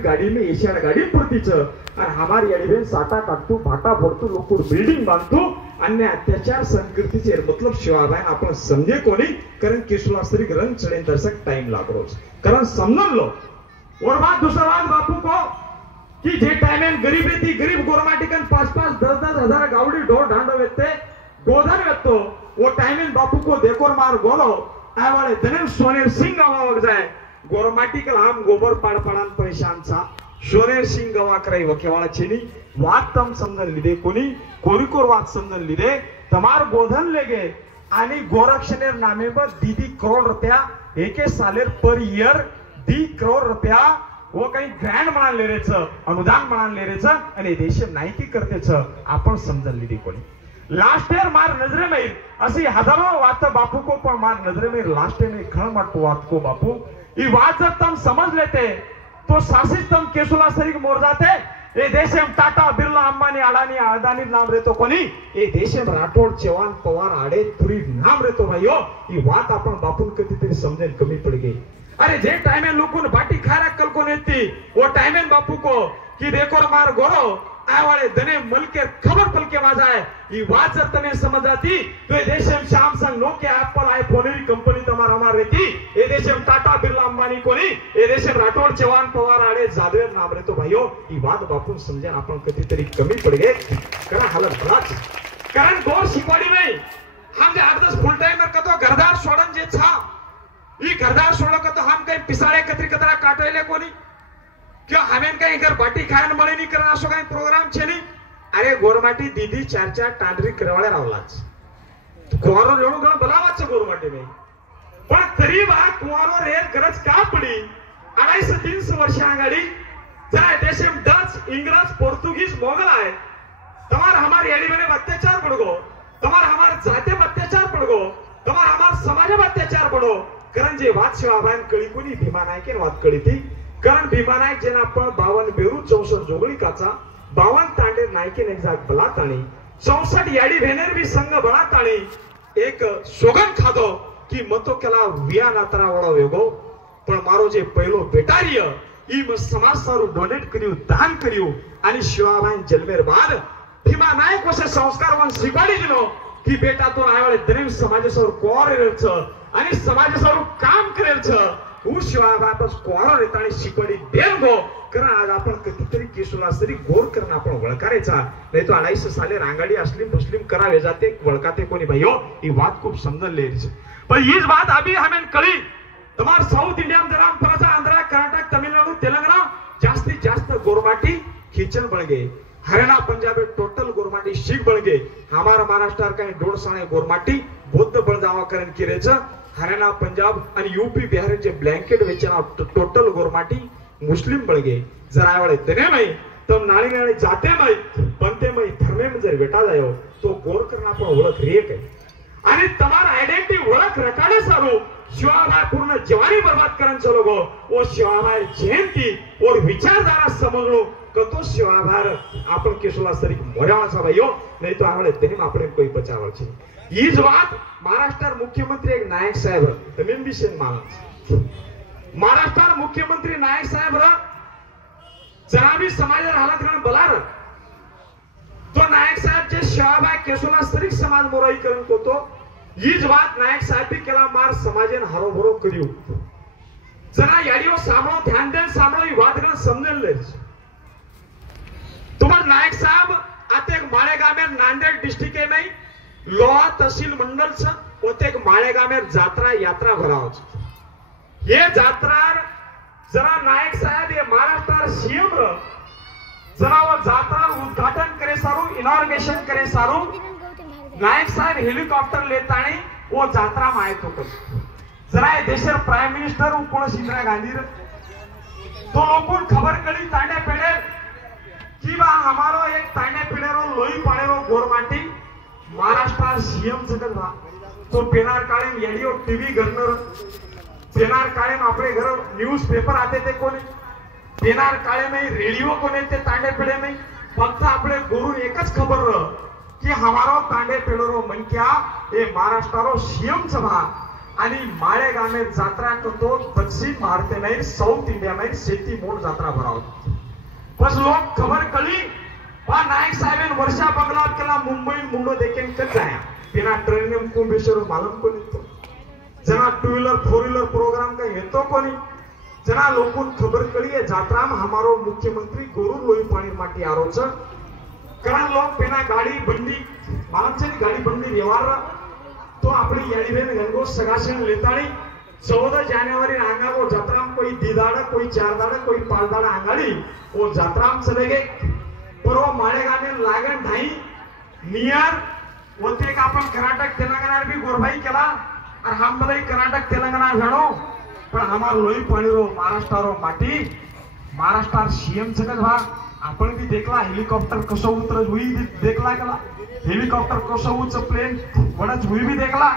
गाड़ी में एशियन गाड़ी पड़तीच और हमारी अड़ीबेन साटा काटतो भाटा फोडतो लोकूर बिल्डिंग बांधतो अन्य अत्याचार संस्कृतीचे मतलब शिवाबाई आपण समजे कोणी कारण केशुलास्त्री ग्रंथ चढ़े दर्शक टाइम लागरो कारण समझन लो और बात दूसरा बात बापू को कि जे टाइम में गरीब रहती गरीब गोरमाटिकन 5-5 10-10 हजार गावड़ी ढोर ढांडो वेते गोधन वेतो वो टाइम में बापू को देखोर मार गोलो आय वाले धनेम सोनेर सिंह गावा जाए गोरमाटिकल हम गोबर पाड़पाड़ान पैशांचा शोनेर सिंह गवा कराई वकेवाळा छेनी वात तम समजन लिदे कोणी कोरिकोर वात समजन लिदे तमार गोधन लेगे आणि गोरक्षनेर नामे पर दीदी करोड़ रुपया एके सालेर पर ईयर 10 करोड़ रुपया वो काही ग्रँड म्हणान लेरेच अनुदान म्हणान लेरेच आणि देश नायकी करतेच आपण समजन लिदे कोणी लास्ट ईयर मार नजरे में असी हजारों वात बापू को पण मार नजरे में लास्ट ईयर में खण मट वात को बापू ये बात जब तुम समझ लेते तो शासित तुम केशुलास्त्री के मोर जाते ये देश में टाटा बिरला अंबानी अडानी अदानी नाम रहतो कोणी ये देश में राठोड चव्हाण पवार आडे तुरी नाम रहतो भाइयों ये बात अपन बापून कधी तरी समजेल कमी पड़ गई अरे जे टाइम में लोगों बाटी खारा कल को नेती वो टाइम में बापू को कि देखो मार गोरो आय वाले धने मल के खबर पल के वाजा है ये बात जब तने समझ आती तो ये देश में सैमसंग नोकिया एप्पल आईफोन की कंपनी तुम्हारा हमार रहती ये देश में टाटा बिरला अंबानी कोणी ये देश में राठोड चव्हाण पवार आडे जादवेर नाम रहतो भाइयों ये बात बापून समझे आपण कधी तरी कमी पड़ गए करा हालत भलाच कारण गोर शिकवाडी में हम जे 8-10 फुल टाइमर कतो घरदार सोडन जे छा ई घरदार सोडो कतो हम काही पिसाळे कत्री कतरा काटोयले कोणी क्या हमें कहीं घर बाटी खायन मळे नहीं करना सो काही प्रोग्राम छे नहीं अरे गोरमाटी दीदी 4-4 टांडरी करवाळे रावलाच कुवारो लोणू गण बोलावाच गोरमाटी में पण तरी बा कुवारो रे गरज का पडी 250-300 वर्ष आगाडी जाय देशम डच इंग्रज पोर्तुगीज मोगल आए तमार हमार एडी में अत्याचार पड़गो तमार हमार जाते अत्याचार पड़गो तमार हमार समाज में अत्याचार पड़ो कारण जे वाद शिवाबाई कळी कोणी भीमा नायके वाद कळी थी कारण भीमा नायक जेना पण 52 बेरू 64 जोगळी काचा 52 तांडे नायके ने जाग बलाताणी 64 याडी भेनेर भी संघ बलाताणी एक सोगन खादो की मतो केला विया नातरा वाळो वेगो पण मारो जे पहिलो बेटारिय ई म समाज सारू डोनेट करियो दान करियो आणि शिवाबाई जन्मेर बाद भीमा नायक वसे संस्कारवान शिकवाडी दिनो की बेटा तो आयवाळे दरेम समाजासवर कोरेलच आणि समाजासवर काम करेलच ऊ शिवाबाईपास कोरा रेताणी शिकवाडी देन गो कारण आज आपण कितीतरी केशुलास्त्री गोर करण आपण वळकारायचा नाही तो 28 साले रांगाडी असली मुस्लिम करावे जाते वळकाते कोणी भाइयो ही बात खूप समजन लेरीच पण हीच बात अभी हमें कळी तमार साउथ इंडिया में जरा परसा आंध्र कर्नाटक तमिलनाडु तेलंगाना जास्ती जास्त गोरमाटी खिचन बन गए हरियाणा पंजाब में टोटल गोरमाटी शीख बन गए हमारा महाराष्ट्र का 1.5 साने गोरमाटी बौद्ध बळजावा करण किरेच हरियाणा पंजाब और यूपी बिहार के ब्लैंकेट वेचना टोटल गोरमाटी मुस्लिम बळ गए जरा वाले तने में तम नाळी नाळी जाते में बनते में धर्मे में जर बेटा जायो तो गोर करना पण ओळख रेक है आणि तमार आयडेंटिटी ओळख रकाडे सारू शिवाबाई पूर्ण जवानी बर्बाद करन चलो गो ओ शिवाबाई जयंती और विचारधारा समजलो कतो शिवाबाई आपण केशुलास्त्री मोऱ्यावाचा भाइयो नहीं तो आवळे तने में आपण कोई बचावल छे ईज बात महाराष्ट्र मुख्यमंत्री एक नायक साहेब तमिन बिशन मानस महाराष्ट्र मुख्यमंत्री नायक साहेब जरा भी समाज हालत गण बलार तो नायक साहेब जे शिवाबाई केशुलास्त्री समाज मोराई करून कोतो ईज बात नायक साहेब भी केला मार समाजेन हरोभरो करियो जरा याडियो सामो ध्यान देन सामो ही बात गण समजन ले तुम्हार नायक साहब आते एक माळेगाव में नांदेड़ डिस्ट्रिक्ट में लोहा तहसील मंडल छ ओते एक माळेगाव में जात्रा यात्रा भराव ये जात्रा जरा नायक साहब ये महाराष्ट्र सीएम जरा वो जात्रा उद्घाटन करे सारू इनॉग्रेशन करे सारू नायक साहब हेलिकॉप्टर लेताणी वो जात्रा माहित होत जरा ये देशर प्राइम मिनिस्टर कोण इंदिरा गांधी तो लोगों खबर कड़ी तांडे पेड़े कि बा हमारो एक तांडे पेड़ेरो लोई पाड़ेरो गोरमाटी महाराष्ट्र सीएम जगत बा तो पेनार काळे येडियो टीव्ही घरनर पेनार काळे आपले घर न्यूज पेपर आते थे कोने पेनार काळे में रेडियो कोने ते तांडे पेड़े में फक्त आपले गुरु एकच खबर कि हमारो तांडे पेड़रो मन क्या ये महाराष्ट्रो सीएम सभा आणि माळेगाव में जात्रा करतो दक्षिण भारत में साउथ इंडिया में शेती मोड जात्रा भराव बस लोग खबर कळी बा नायक साहेब वर्षा बंगला केला मुंबई मुंडो देखेन कर जाया बिना ट्रेन में कुंभेश्वर मालूम को नहीं जना 2 व्हीलर 4 व्हीलर प्रोग्राम का हेतो कोनी जना लोगों खबर कड़ी है जात्रा में हमारो मुख्यमंत्री गोरू लोई पानी माटी आरो छ कारण लोग पेना गाड़ी बंदी मानचे गाड़ी बंदी व्यवहार तो अपनी याडी बेन गंगो सगाशन लेतानी 14 जानेवारी आंगा वो जात्रा में कोई दीदाड़ा कोई चारदाड़ा कोई पालदाड़ा आंगाड़ी वो जात्रा में चले गए पर वो माळेगाव में लागण ढाई नियर होते का अपन कर्नाटक तेलंगाना भी गोरभाई केला और हम भले कर्नाटक तेलंगाना भेड़ो पण हमार लोई पाणी रो महाराष्ट्र रो माटी महाराष्ट्र सीएम सकत भा आपण भी देखला हेलिकॉप्टर कसो उतर हुई देखला केला हेलिकॉप्टर कसो उच प्लेन वडच हुई भी देखला